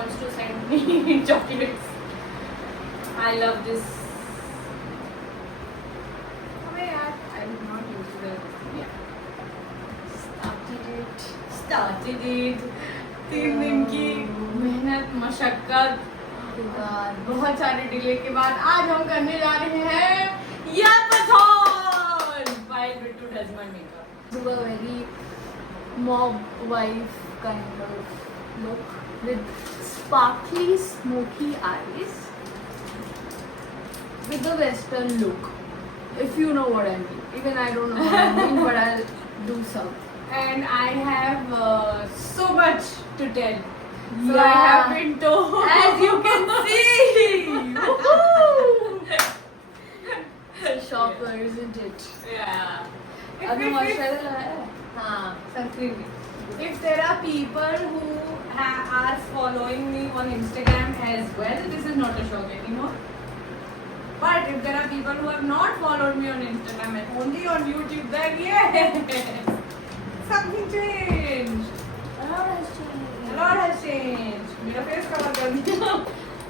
wants to send me chocolates. I love this. अबे यार, I will not use the. Yeah. Started it. 3 दिन की मेहनत मशक्कत बहुत सारे डिले के बाद आज हम करने जा रहे हैं यापाथॉन while Bittu does my makeup. Do a very mob wife kind of look with sparkly smoky eyes with the western look, if you know what I mean. Even I don't know what I mean, but I'll do some. And I have so much to tell. So Yeah. I have been told. As you can see. Woohoo! It's a shopper, isn't it? Yeah. अभी moisturiser लगाया है? हाँ, sunscreen भी. If there are people who are following me on Instagram as well, this is not a shock anymore. But if there are people who have not followed me on Instagram and only on YouTube, then yes, something changed. A lot has changed. मेरा face cover कर दिया.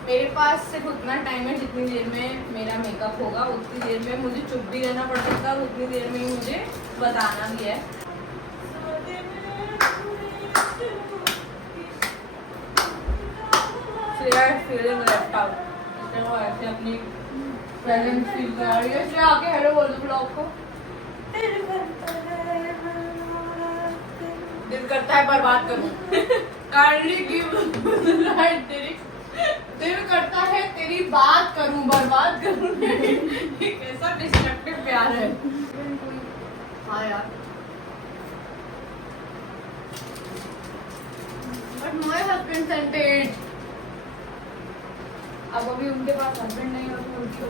मेरे पास सिर्फ उतना time है जितनी देर में मेरा मेकअप होगा उतनी देर में मुझे चुप भी रहना पड़ सकता है और उतनी देर में ही मुझे बताना भी है. Shreya feeling left out. वो ऐसे अपनी प्रेजेंस फील करा रही है. श्रेया आके हेलो बोल दो ब्लॉग को. दिल करता है बर्बाद करूं. काइंडली गिव राइट तेरी. दिल करता है तेरी बात करूं बर्बाद करूं. ये कैसा डिस्ट्रक्टिव प्यार है. हाँ यार. But my husband sent it. अब अभी उनके पास हस्बैंड नहीं है तो उनकी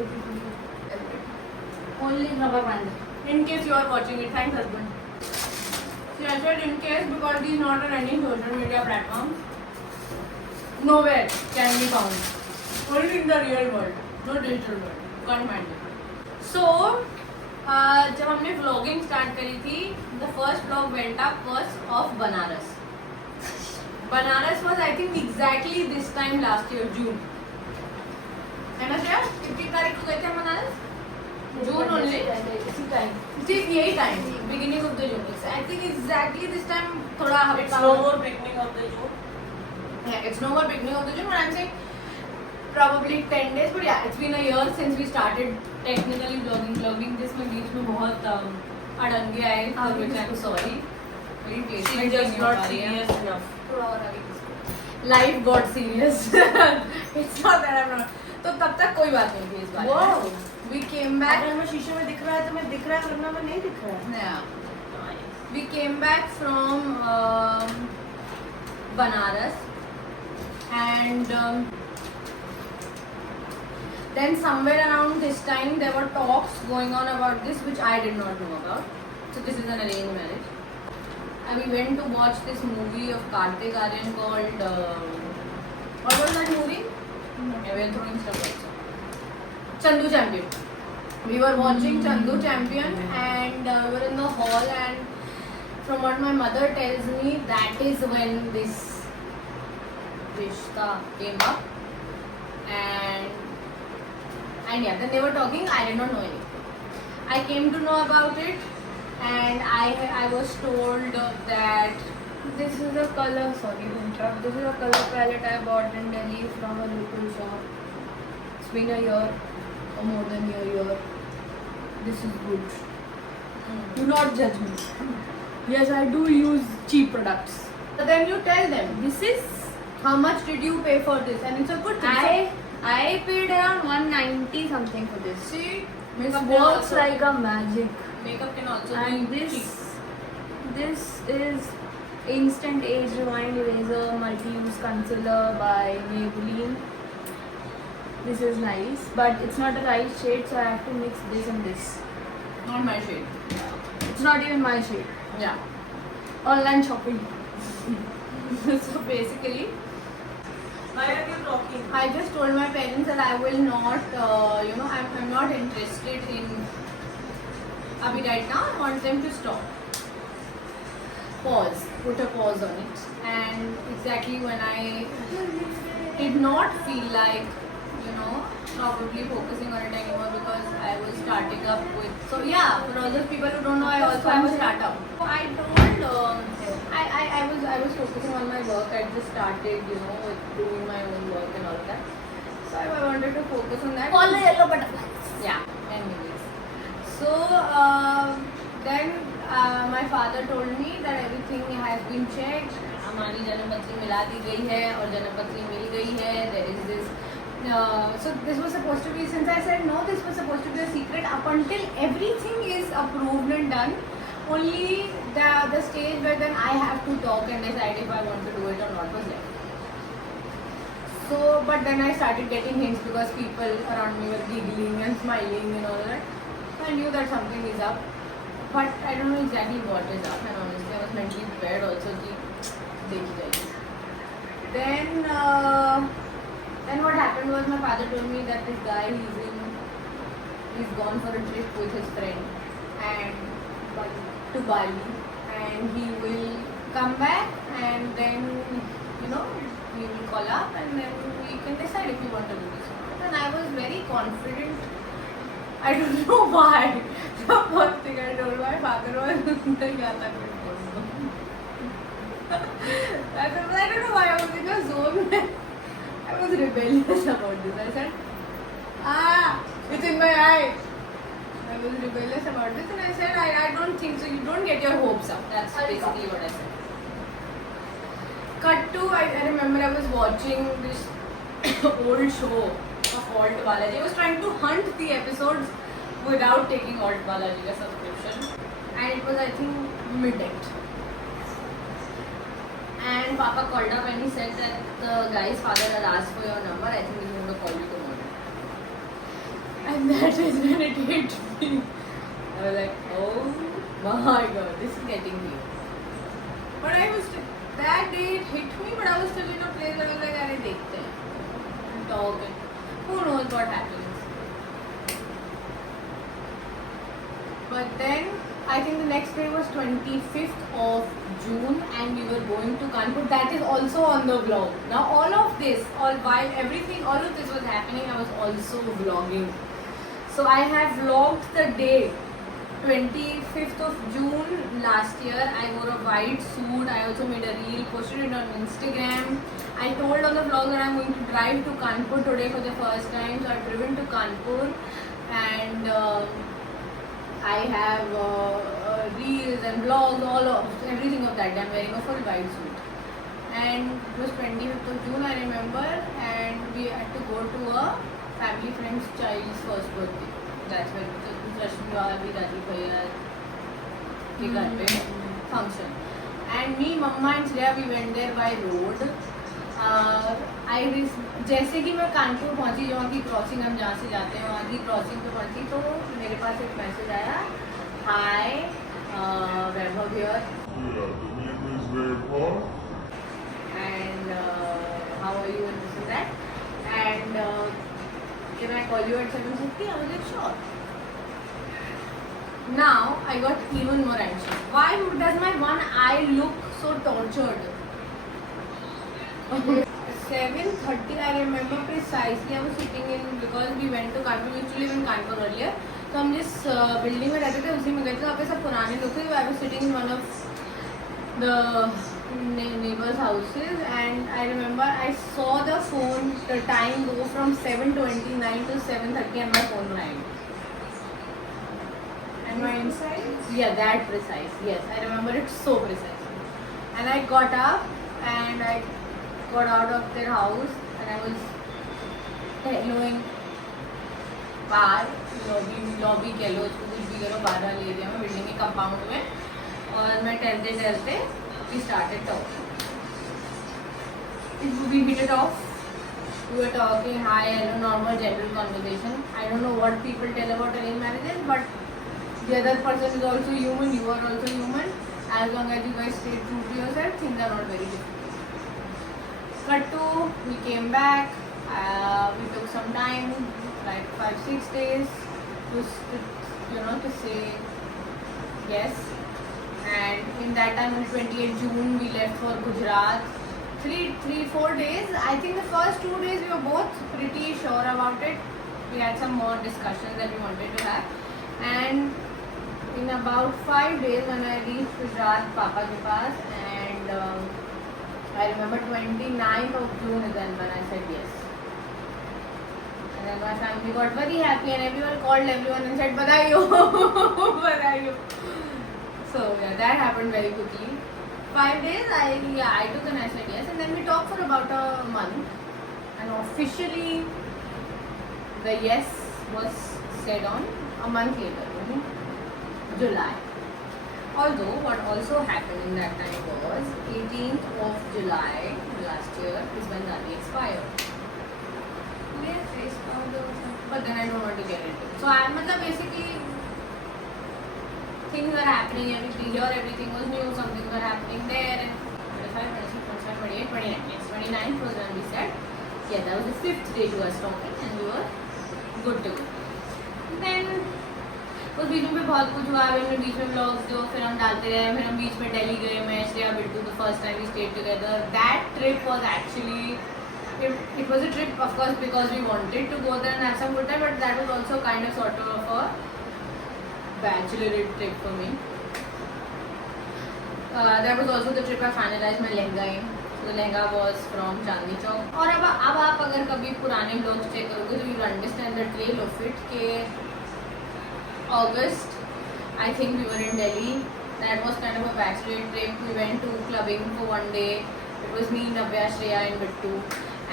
Only rubber band. in case you are watching it, thanks husband. See, I said in case because he is not on any social media platform. Nowhere can be found. Only in the real world, no digital world. Can't find it. So, जब हमने vlogging start करी थी, the first vlog went up was of Banaras. Banaras was I think exactly this time last year, June. है ना श्रेया? कितनी तारीख को गए थे हम बनारस? June only. इसी टाइम. ठीक यही time beginning of the June. I think exactly this time थोड़ा It's no more beginning of the June. Yeah, it's no more beginning of the June, but I'm saying probably 10 days. But yeah, it's been a year since we started technically vlogging this में बीच में बहुत अड़ंगे आए. For which I'm sorry. मेरी She placement just नहीं हो not पा रही है. serious enough. थोड़ा और आगे किसको? Life got serious. It's not that I'm not. तो तब तक कोई बात नहीं थी इस बारे में. Wow. We came back. अगर हमें शीशे में दिख रहा है तो मैं दिख रहा है वरना मैं नहीं दिख रहा है. Yeah. We came back from Banaras and then somewhere around this time there were talks going on about this which I did not know about. So this is an arranged marriage. And we went to watch this movie of Kartik Aaryan called what was that movie? Okay, we are throwing stuff also. Chandu Champion. We were watching Chandu Champion and we were in the hall and from what my mother tells me that is when this rishta came up and yeah, then they were talking. I did not know anything. I came to know about it and I was told that This is a color. Sorry to interrupt. This is a color palette I bought in Delhi from a local shop. It's been a year or more than a year. This is good. Do not judge me. Yes, I do use cheap products. so then you tell them This is how much did you pay for this and it's a good thing. I paid around 190 something for this. See, It makeup can works also, like a magic. makeup can also And be this cheap. is Instant Age Rewind Eraser Multi-Use Concealer by Maybelline. This is nice, but it's not the right shade, so I have to mix this and this. Not my shade. It's not even my shade. Yeah. Online shopping. So basically, Why are you talking? I just told my parents that I will not, I'm not interested in. Abhi right now, I want them to stop. Pause. Put a pause on it. And exactly when I did not feel like, you know, probably focusing on it anymore because I was starting up with. So yeah, for all those people who don't know, I also have a startup. So I told, I was focusing on my work. I just started, you know, with doing my own work and all of that. So I wanted to focus on that. All the yellow butterflies. Yeah, anyways. So then my father told me that everything has been checked. हमारी जन्मपत्री मिला दी गई है और जन्मपत्री मिल गई है. There is this. So this was supposed to be, since I said no, this was supposed to be a secret up until everything is approved and done. Only the stage where then I have to talk and decide if I want to do it or not was left. So, but then I started getting hints because people around me were giggling and smiling and all that. So I knew that something is up, but I don't know exactly what is up. And honestly, I was mentally prepared also. Ki, dekhi jayegi. Then what happened was my father told me that this guy he's gone for a trip with his friend and to Bali, and he will come back and then, you know, we will call up and then we can decide if we want to do this or not. And I was very confident. I don't know why. The first thing I told my father was I don't know why I was in a zone. I was rebellious about this. I said, it's in my eye. I was rebellious about this and I said, I don't think so. You don't get your hopes up. That's basically what I said. Cut to, I remember I was watching this old show of Alt Balaji. I was trying to hunt the episodes without taking Alt Balaji subscription. And it was, I think, midnight. And Papa called up and he said that the guy's father had asked for your number. I think he's going to call you tomorrow. And that is when it hit me. I was like, oh my god, this is getting me. But I was still, that day it hit me, but I was still in a place where I was like, अरे देखते हैं, and talk and who knows what happens. But then I think the next day was 25th of June and we were going to Kanpur. That is also on the vlog. Now all of this, all of this was happening, I was also vlogging. So I have vlogged the day 25th of June last year. I wore a white suit. I also made a reel, posted it on Instagram. I told on the vlog that I'm going to drive to Kanpur today for the first time. So I've driven to Kanpur and I have reels and vlogs, everything of that. I'm wearing a full white suit. And it was 25th of June, I remember, and we had to go to a family friend's child's first birthday. That's when Rashmi Bhavi, Rajiv Bhaiya ke ghar pe function. And me, Mama and Shreya, we went there by road. जैसे कि मैं कानपुर पहुंची, जो वहाँ की crossing हम जहाँ से जाते हैं वहाँ की क्रॉसिंग पे पहुंची, तो मेरे पास एक मैसेज आया, हाय वैभव here and how are you and this and that, and can I call you at 7:50? I was like, sure. Now I got even more anxious. Why does my one eye look so tortured? 7:30 I remember precisely. I was sitting in, because we went to Kanpur. We used to live in Kanpur earlier. तो हम जिस building में रहते थे उसी में गए थे. वहाँ पे सब पुराने लोग थे. I was sitting in one of the neighbors' houses, and I remember I saw the time go from 7:29 to 7:30, and my phone rang. And my precise? Yeah, that precise. Yes, I remember it so precisely. And I got up and I got out of their house and I was helloing बाहर lobby कह लो, उसको कुछ भी करो, बाहर area में building के compound में, और मैं टहलते we started talking. We hit it off. We were talking, hi, hello, normal general conversation. I don't know what people tell about arranged marriages, but the other person is also human, you are also human. As long as you guys stay true to yourself, things are not very difficult. Cut to, we came back, we took some time, like 5-6 days to say yes. And in that time on 28th June we left for Gujarat. 4 days. I think the first 2 days we were both pretty sure about it. We had some more discussions that we wanted to have, and in about 5 days when I reached Gujarat Papa ke paas, and I remember 29th of June is then when I said yes. And then my family got very happy and everyone called everyone and said badaiyo, badaiyo. So yeah, that happened very quickly. 5 days I took and I said yes, and then we talked for about a month, and officially the yes was said on a month later, July. Although what also happened in that time was 18th of July last year is when Dadi expired. But then I don't want to get into it. So I'm basically things are happening everything was new, some things were happening there, and 25, 26, 27, 28, 29. Yes, 29th was when we said, yeah, that was the 5th day to us talking and we were good to go. Then उस बीच में भी बहुत कुछ हुआ, हमने बीच में vlogs जो फिर हम डालते रहे, फिर हम बीच में दिल्ली गए, मैं Shreya Bittu the first time we stayed together. That trip was actually it was a trip of course because we wanted to go there and have some good time, but that was also kind of sort of a bachelorette trip for me. That was also the trip I finalized my lehenga in. So the lehenga was from Chandni Chowk. और अब आप अगर कभी पुराने vlogs check करोगे तो you will understand the trail of it कि August, I think we were in Delhi. That was kind of a bachelorette trip. We went to clubbing for one day. It was me, Navya, Shreya and Bittu.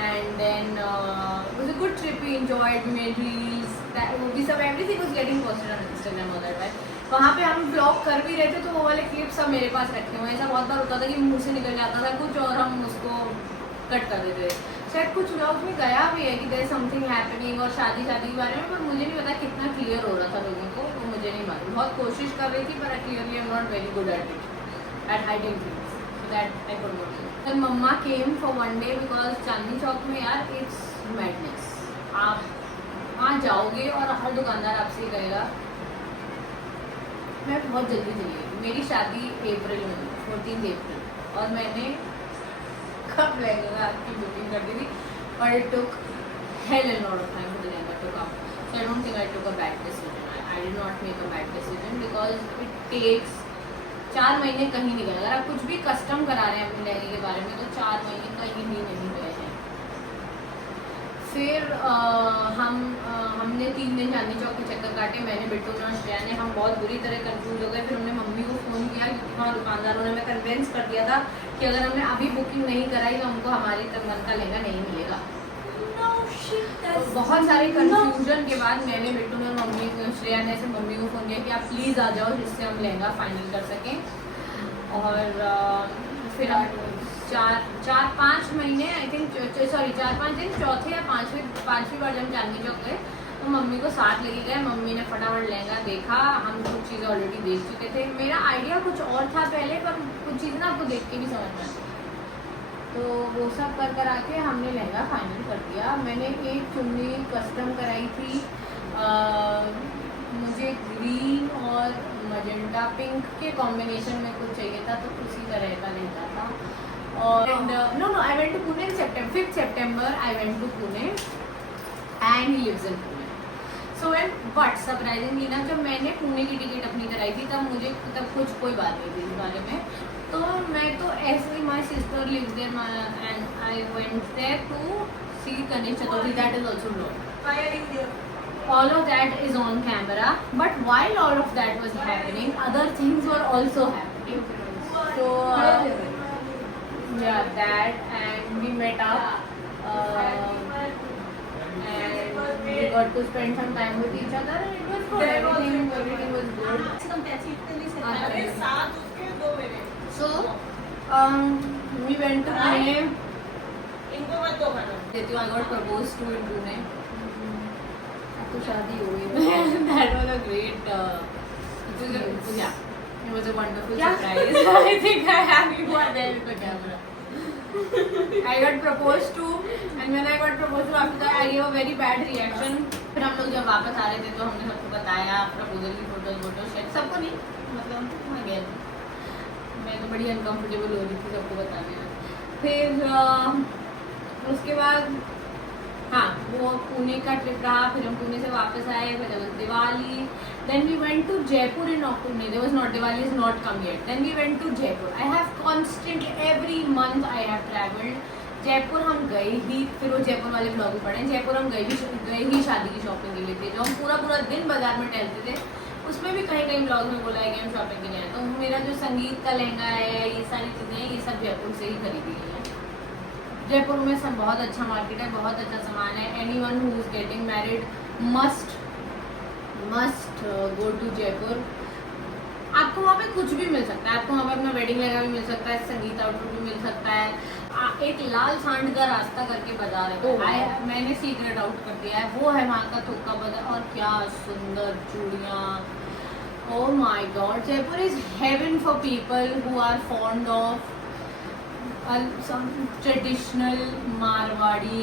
And then it was a good trip. We enjoyed. We made reels. Everything was getting posted on Instagram all that time. वहाँ पे हम blog कर भी रहे थे तो वो वाले क्लिप्स सब मेरे पास रखे हुए हैं. ऐसा बहुत बार होता था कि मुंह से निकल जाता था कुछ और हम उसको कट कर देते थे. शायद कुछ व्लॉग्स में गया भी है कि देयर इज समथिंग हैपनिंग और शादी के बारे में, पर मुझे नहीं पता कितना क्लियर हो रहा था लोगों को, तो मुझे नहीं मालूम. बहुत कोशिश कर रही थी पर clearly I am not very good at it at hiding things, so that I could not. Then mamma came for one day because Chandni Chowk में यार इट्स मैडनेस. आप वहाँ जाओगे और हर दुकानदार आपसे ही कहेगा. मैं बहुत जल्दी चली गई. मेरी शादी अप्रैल में 14 अप्रैल, और मैंने कब लहंगा आपकी बुकिंग कर दी थी, और it took hell and lot of time for the lehenga to come. So I don't think I took a bad decision. I did not make a bad decision because it takes 4 महीने कहीं नहीं गए. अगर आप कुछ भी custom करा रहे हैं अपने लहंगे के बारे में तो 4 महीने कहीं भी नहीं गए हैं. फिर हमने 3 दिन चांदनी चौक के चक्कर काटे. मैंने, बिट्टू ने और श्रेया ने. हम बहुत बुरी तरह कंफ्यूज हो गए. फिर हमने मम्मी को फ़ोन किया क्योंकि वहाँ दुकानदारों ने हमें कन्विंस कर दिया था कि अगर हमने अभी बुकिंग नहीं कराई तो हमको हमारे मन का लहंगा नहीं मिलेगा. तो बहुत सारे कंफ्यूजन के बाद मैंने, बिट्टू ने और मम्मी, श्रेया ने ऐसे मम्मी को फ़ोन किया कि आप प्लीज़ आ जाओ जिससे हम लहंगा फाइनल कर सकें. और फिर हम 4-5 महीने आई थिंक 4-5 दिन, चौथे या पाँचवीं बार जब हम चांदनी चौक गए तो मम्मी को साथ लेके गए. मम्मी ने फटाफट लहंगा देखा. हम कुछ चीज़ें ऑलरेडी देख चुके थे. मेरा आइडिया कुछ और था पहले, पर कुछ चीज़ ना आपको देख के भी समझ में आती. तो वो सब कर आके हमने लहंगा फाइनल कर दिया. मैंने एक चुन्नी कस्टम कराई थी. मुझे ग्रीन और मजेंटा पिंक के कॉम्बिनेशन में कुछ चाहिए था, तो उसी तरह का लहंगा था. और no, I went to Pune in September. 5th September I went to Pune and he lives in Pune. So but surprisingly ना, जब मैंने पुणे की टिकट अपनी कराई थी तब कोई बात नहीं थी इस बारे में. तो मैं तो ऐसे ही, my sister lives there and I went there to see Ganesh Chaturthi. That is also vlog. All of that is on camera, but while all of that was happening, other things were also happening. So yeah, that, and we met up and we got to spend some time with each other, and it was good. Everything was good. So we went to Pune. I got proposed to in Pune. तो शादी हो गई. That was a great it was a wonderful surprise. I think I have you are there with the camera. I got proposed to, and when I got proposed to, after that I gave a very bad reaction. फिर हम लोग जब वापस आ रहे थे तो हमने सबको बताया प्रपोजल की फोटो शेयर. सबको नहीं, मतलब मैं तो बड़ी अनकंफर्टेबल हो रही थी सबको बताने में. फिर उसके बाद हाँ वो पुणे का ट्रिप रहा, फिर हम पुणे से वापस आए, फिर there was Diwali, then we went to Jaipur in October. There was not, Diwali is not come yet. Then we went to Jaipur. I have constantly every month I have travelled. Jaipur हम गए ही, फिर वो जयपुर वाले ब्लॉग भी पढ़े। जयपुर हम गए ही शादी की शॉपिंग के लिए थे, जो हम पूरा दिन बाजार में टहलते थे। उसमें भी कहीं ब्लॉग में बोला है कि हम शॉपिंग के लिए आए। तो मेरा जो संगीत का लहंगा है, ये सारी चीज़ें हैं, ये सब जयपुर से ही खरीदी गई है। जयपुर में सब बहुत अच्छा मार्केट है, बहुत अच्छा सामान है। Anyone who is getting married must go to Jaipur. आपको वहाँ पे कुछ भी मिल सकता है, आपको वहाँ पे अपना वेडिंग लहंगा भी मिल सकता है, संगीत आउटफिट भी मिल सकता है। एक लाल सांड का रास्ता करके बाजार है, मैंने सीक्रेट आउट कर दिया है, वो है वहाँ का थोका बाजार। और क्या सुंदर चूड़ियाँ, oh my God. Jaipur is heaven for people who are fond of some traditional Marwari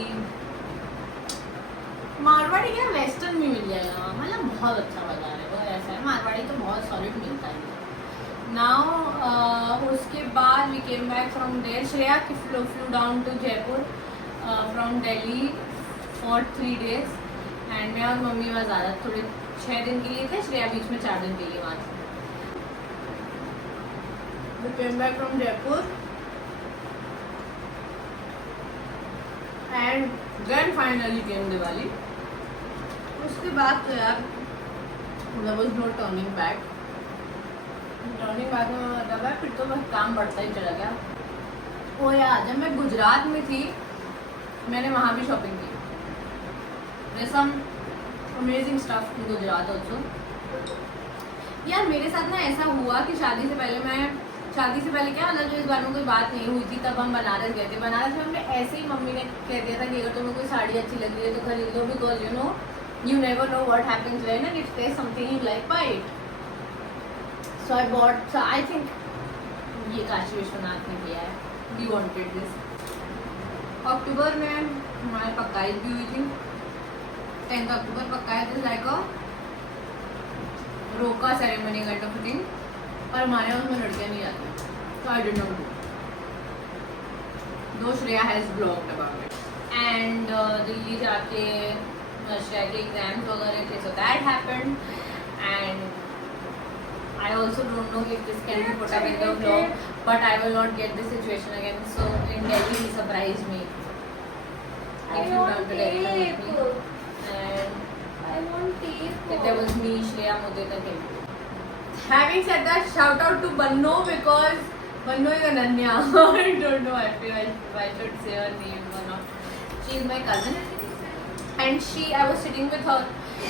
क्या वेस्टर्न भी मिल जाएगा, मतलब बहुत अच्छा बाजार है वो। ऐसा है, मारवाड़ी तो बहुत सॉलिड मिलता है। नाउ उसके बाद we came back from there. Shreya flew down to Jaipur from Delhi for 3 days and मैं और मम्मी वहाँ ज़्यादा थोड़े 6 दिन के लिए थे, श्रेया बीच में 4 दिन के लिए वहाँ थी। We came back from Jaipur and then finally came Diwali. उसके बाद तो यार there was no turning back में मतलब है, फिर तो बस काम बढ़ता ही चला गया। ओ यार जब मैं गुजरात में थी मैंने वहाँ भी शॉपिंग की। There some amazing stuff in Gujarat also. यार मेरे साथ ना ऐसा हुआ कि शादी से पहले क्या मतलब जो इस बार में कोई बात नहीं हुई थी, तब हम बनारस गए थे। बनारस में हमने ऐसे ही मम्मी ने कह दिया था कि अगर तुम्हें कोई साड़ी अच्छी लग रही है तो खरीद लो, because you never know what happens when and if there is something you like buy it. So I bought, so I think ये काशी विश्वनाथ ने किया है, वी वांटेड दिस। अक्टूबर में हमारे पक्काई भी हुई थी, 10 अक्टूबर पक्काई थी, लाइक अ रोका सेरेमनी काइंड ऑफ थिंग। और हमारे यहाँ उसमें लड़कियाँ नहीं आती, तो आई डिड नॉट डू, दो Shreya has blogged about it. And Delhi जाके श्रेया के एग्जाम्स वगैरह थे, so that happened. And I also don't know if this can be put up in the vlog, but I will not get this situation again. So in Delhi he surprised me. I flew down to Delhi to meet me. And I want tape. there was me, Shreya, Mudita came. Having said that, shout out to Banno because Banno is Ananya. I don't know if I should say her name or not. She is my cousin, and I was sitting with her I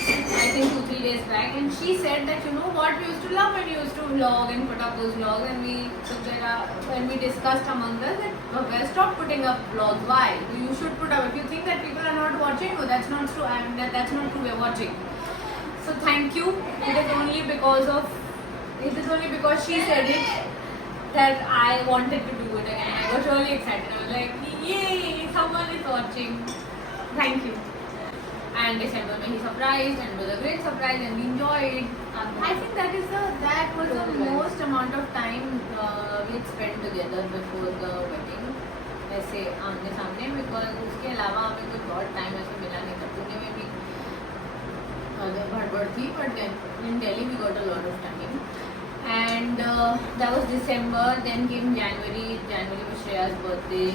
think 2-3 days back, and she said that what we used to love when you used to vlog and put up those vlogs, and when we discussed among us that well, stop putting up vlogs. Why? You should put up. If you think that people are not watching, well, that's not true. That's not true. We're watching. So thank you. It is only because she said it that I wanted to do it again. I got really excited. I was like, yay! Someone is watching. Thank you. And December में he surprised, and it was a great surprise, and we enjoyed. I think that was the most amount of time we had spent together before the wedding. ऐसे आमने सामने, because उसके अलावा हमें कोई बहुत time ऐसे मिला नहीं था। पुणे में भी भड़बड़ थी, but then in Delhi we got a lot of time. And that was December. Then came January. January was Shreya's birthday.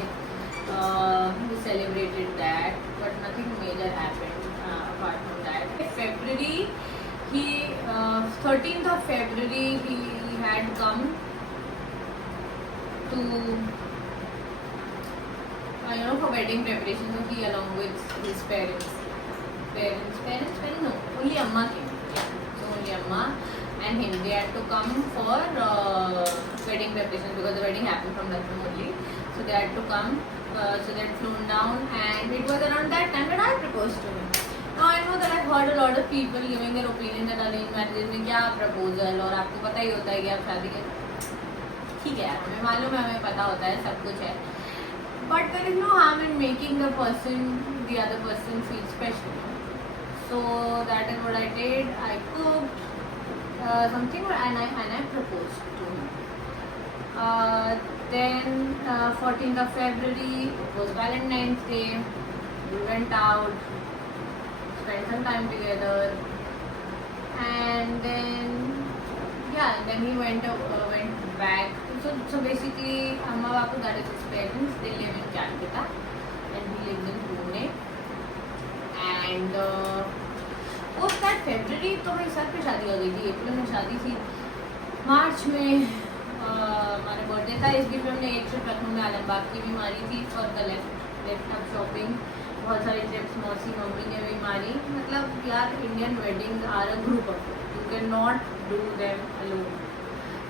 We celebrated that, but nothing major happened. Apart from that, February, 13th of February, he had come to for wedding preparation. So he, along with his parents, no, only Amma came. So only Amma and him, they had to come for wedding preparation because the wedding happened from Lucknow only. So they had to come. So they had flown down, and it was around that time that I proposed to him. Now I know that I've heard a lot of people giving their opinion that arranged marriages में क्या proposal, और आपको पता ही होता है कि आप शादी के, ठीक है हमें मालूम है, हमें पता होता है, सब कुछ है, but there is no harm in making the other person feel special. So that is what I did. I cooked something and I proposed to him. Then 14th of February, it was Valentine's Day. We went out, spent some time together, and then he went back. So basically, Amma Bapu, that is his parents, they live in Calcutta, and he lives in Pune. And post that February तो मेरे sir पे शादी हो गई थी. अप्रैल में शादी थी, मार्च में हमारा बर्थडे था. इस बीच में हमने एक ट्रिप लखनऊ में आलमबाग की भी मारी थी for the left up shopping. बहुत सारी ट्रिप्स मौसी मम्मी ने भी मारी. मतलब यार, Indian wedding are a group of, you can not do them alone.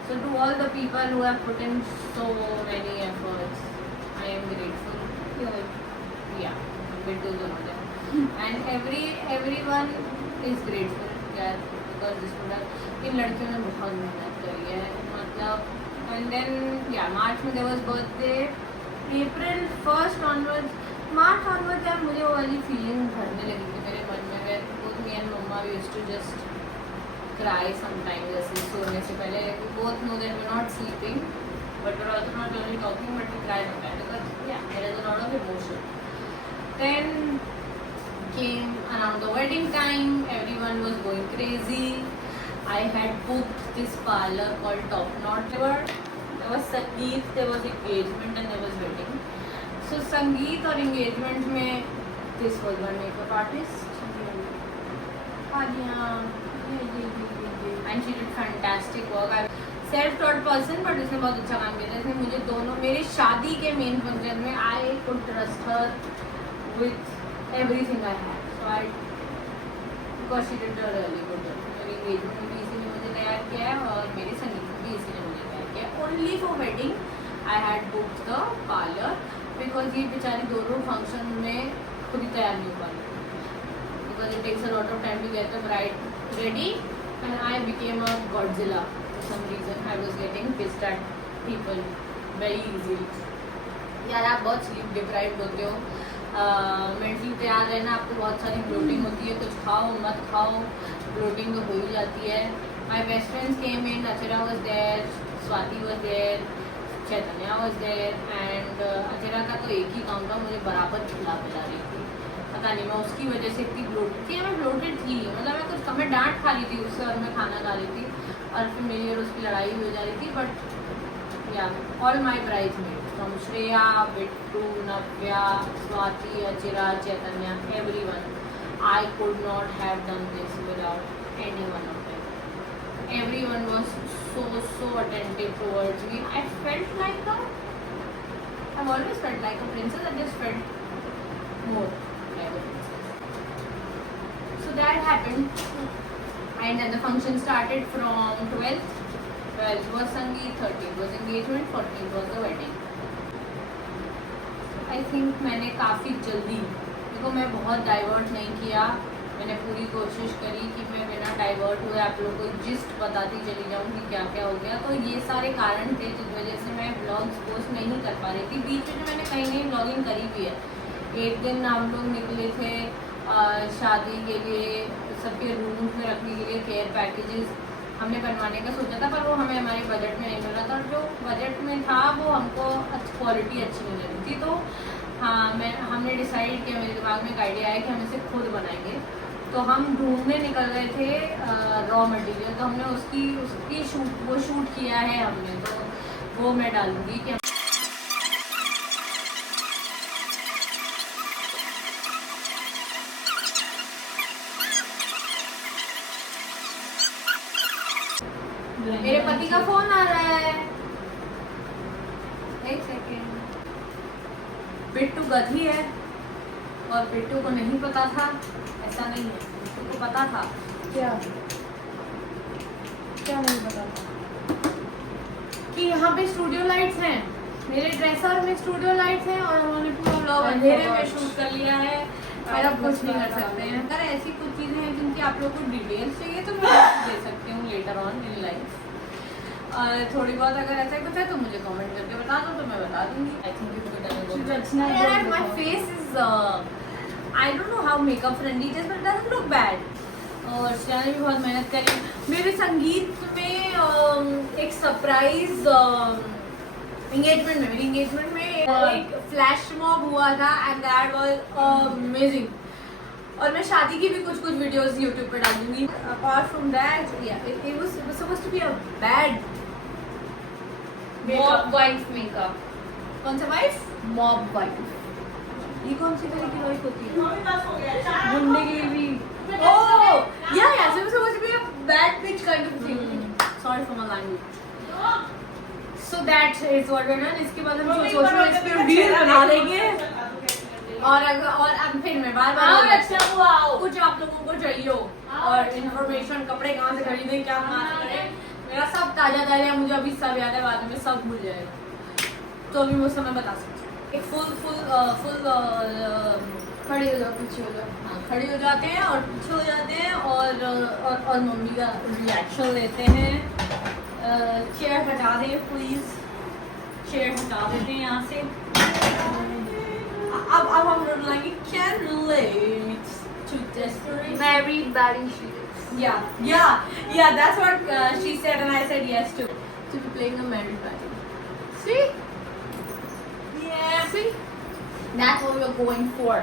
So to all the people who have put in so many efforts, I am grateful. Yeah, Bintu is one of them. And everyone is grateful यार, because this product, इन लड़कियों ने बहुत मेहनत करी है. मतलब and then मार्च में there was birthday. April 1st onwards, March onwards यार मुझे वो वाली फीलिंग भरने लगी थी मेरे मन में. where both me and mama we used to just cry sometimes. जैसे सोने से पहले we both know that we're not sleeping, but we're also not only talking, but we cry sometimes because there is a lot of emotion. Then came around the wedding time, everyone was going crazy. I had booked this parlor called Top Knot. There was Sangeet, there was engagement, and there was wedding. So Sangeet और engagement में this was one makeup artist. And she did fantastic work. I'm self-taught person, but उसने बहुत अच्छा काम किया. इसने मुझे दोनों मेरे शादी के मेन फंक्शन में I could trust her with everything I had. So because she did a really good job. मेरी engagement में भी इसी ने मुझे तैयार किया है और मेरे संगीत में भी इसी ने मुझे तैयार किया है. Only for wedding I had booked the parlor because ये बेचारी दोनों फंक्शन में खुद ही तैयार नहीं हो पाई. Because it takes a lot of time to get the bride ready, and I became a Godzilla for some reason. I was getting pissed at people very easily. यार आप बहुत स्लीप डिप्राइव्ड होते हो. मेंटली तैयार रहना, आपको बहुत सारी ब्लोटिंग होती है. कुछ खाओ मत खाओ, ब्लोटिंग तो हो ही जाती है. My best friends came in. Achra was there, Swati was there, Chaitanya was there. And Achra का तो एक ही काम था, मुझे बराबर खिला पिला रही थी. पता नहीं मैं उसकी वजह से इतनी ब्लोटेड थी. मैं ब्लोटेड थी, मतलब मैं कुछ मैं डांट खा रही थी उससे और मैं खाना खा रही थी और फिर मेरी और उसकी लड़ाई हो जा रही थी. बट या all my bridesmaid from Shreya, Bittu, Navya, Swati, Achira, Chaitanya, everyone. I could not have done this without any one of them. Everyone was so attentive towards me. I felt like I've always felt like a princess. I just felt more like a princess. So that happened, and then the function started from 12th. 12th was Sangeet, 13th was engagement, 14th was the wedding. I think मैंने काफ़ी जल्दी, देखो मैं बहुत divert नहीं किया. मैंने पूरी कोशिश करी कि मैं बिना डाइवर्ट हुए आप लोगों को जिस्ट बताती चली जाऊँ कि क्या क्या हो गया. तो ये सारे कारण थे जिस वजह से मैं ब्लॉग्स पोस्ट नहीं कर पा रही थी. बीच में मैंने कहीं नहीं ब्लॉगिंग करी भी है. एक दिन हम लोग निकले थे शादी के लिए, सबके रूम्स में रखने के लिए केयर पैकेजेस हमने बनवाने का सोचा था, पर वो हमें हमारे बजट में नहीं मिला था. और जो बजट में था वो हमको क्वालिटी अच्छी नहीं लगी थी. तो हमने डिसाइड किया, मेरे दिमाग में एक आइडिया आया कि हम इसे खुद बनाएंगे. तो हम ढूंढने निकल गए थे रॉ मटेरियल. तो हमने उसकी शूट किया है हमने. तो वो मैं डालूंगी कि मेरे पति का फोन आ रहा है. एक सेकेंड. बिट्टू गधी है और बिट्टू को नहीं पता था. ऐसा नहीं है, बिट्टू को पता था. क्या नहीं पता था? कि यहाँ पे स्टूडियो लाइट्स हैं. मेरे ड्रेसर में स्टूडियो लाइट्स हैं और उन्होंने पूरा व्लॉग अंधेरे में शूट कर लिया है. और अब कुछ नहीं कर सकते हैं. अगर ऐसी कुछ चीज़ें हैं जिनकी आप लोग को डिटेल्स चाहिए तो मैं दे सकती हूँ लेटर ऑन इन लाइफ. थोड़ी बहुत अगर ऐसा कुछ है तो मुझे कमेंट करके बता दो तो मैं बता दूंगी. I think my face is I don't know how makeup friendly it is, but doesn't look bad. और श्रेया ने भी बहुत मेहनत करी. मेरे संगीत में एक सरप्राइज एंगेजमेंट में, मेरी एंगेजमेंट में एक फ्लैश मॉब हुआ था एंड दैट वाज अमेजिंग। और मैं शादी की भी कुछ वीडियोस YouTube पे डालूंगी। Apart from that it was supposed to be a bad mob wife makeup. कौन सा वाइफ? Mob wife. ये कौन सी तरह की वाइफ होती है? मम्मी पास हो गया गुंडे की भी। ओह या so supposed to be a bad bitch kind of thing. Sorry for my language. So that is what we're done. इसके बाद हम सोच रहे हैं इस पे डील बना लेंगे और अब फिर मैं बार-बार अच्छा हुआ कुछ आप लोगों को चाहिए हो और इन्फॉर्मेशन कपड़े कहाँ से खरीदें क्या कहाँ से करें मेरा सब ताजा है मुझे अभी सब याद है बाद में सब भूल जाएगा तो अभी वो समय बता सकती हूँ। एक फुल खड़ी हो जाओ, पीछे हो जाओ। हाँ खड़े हो जाते हैं और पीछे हो जाते हैं और मम्मी का रिएक्शन लेते हैं। चेयर हटा दें प्लीज, चेयर हटा देते हैं यहाँ से। अब हम लाएंगे can relate to this story. Very bad issues. Yeah, that's what she said and I said yes to. To be playing a married body. See? Yeah, See? that's what we're going for.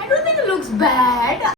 I don't think it looks bad.